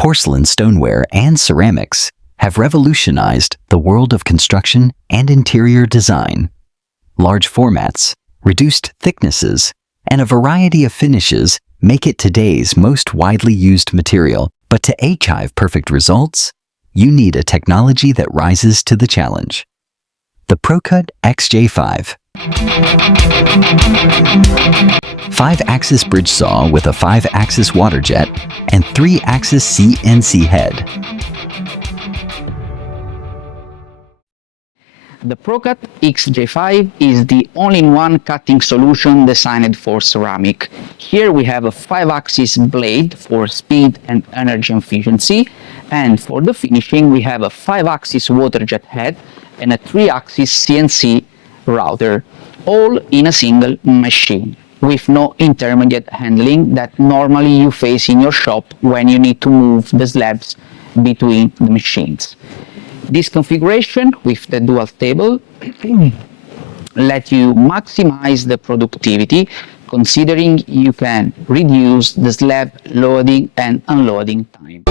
porcelain, stoneware, and ceramics have revolutionized the world of construction and interior design. Large formats, reduced thicknesses, and a variety of finishes make it today's most widely used material. But to achieve perfect results, you need a technology that rises to the challenge. The Pro Cut XJ5. 5-axis bridge saw with a 5-axis water jet and 3-axis CNC head. The Pro Cut XJ5 is the all-in-one cutting solution designed for ceramic. Here we have a 5-axis blade for speed and energy efficiency, and for the finishing we have a 5-axis water jet head and a 3-axis CNC router, all in a single machine, with no intermediate handling that normally you face in your shop when you need to move the slabs between the machines. This configuration with the dual table let you maximize the productivity, considering you can reduce the slab loading and unloading time.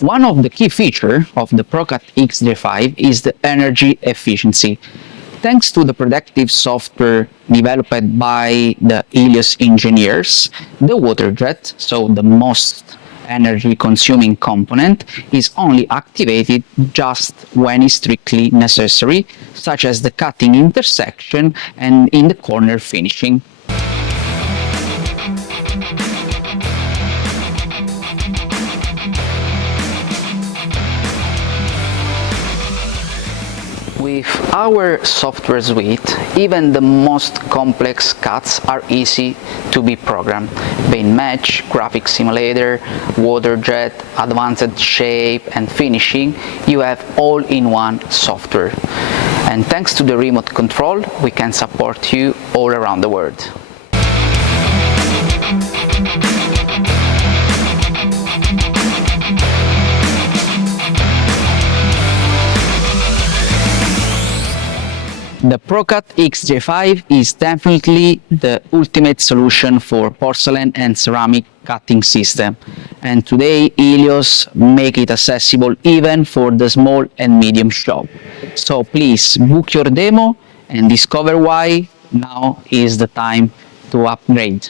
One of the key features of the Pro Cut XJ5 is the energy efficiency. Thanks to the predictive software developed by the Helios engineers, the water jet, so the most energy-consuming component, is only activated just when it's strictly necessary, such as the cutting intersection and in the corner finishing. With our software suite, even the most complex cuts are easy to be programmed. Paint Match, Graphic Simulator, Water Jet, Advanced Shape and Finishing, you have all-in-one software. And thanks to the remote control, we can support you all around the world. The Pro Cut XJ5 is definitely the ultimate solution for porcelain and ceramic cutting system, and today Helios make it accessible even for the small and medium shop. So please book your demo and discover why now is the time to upgrade.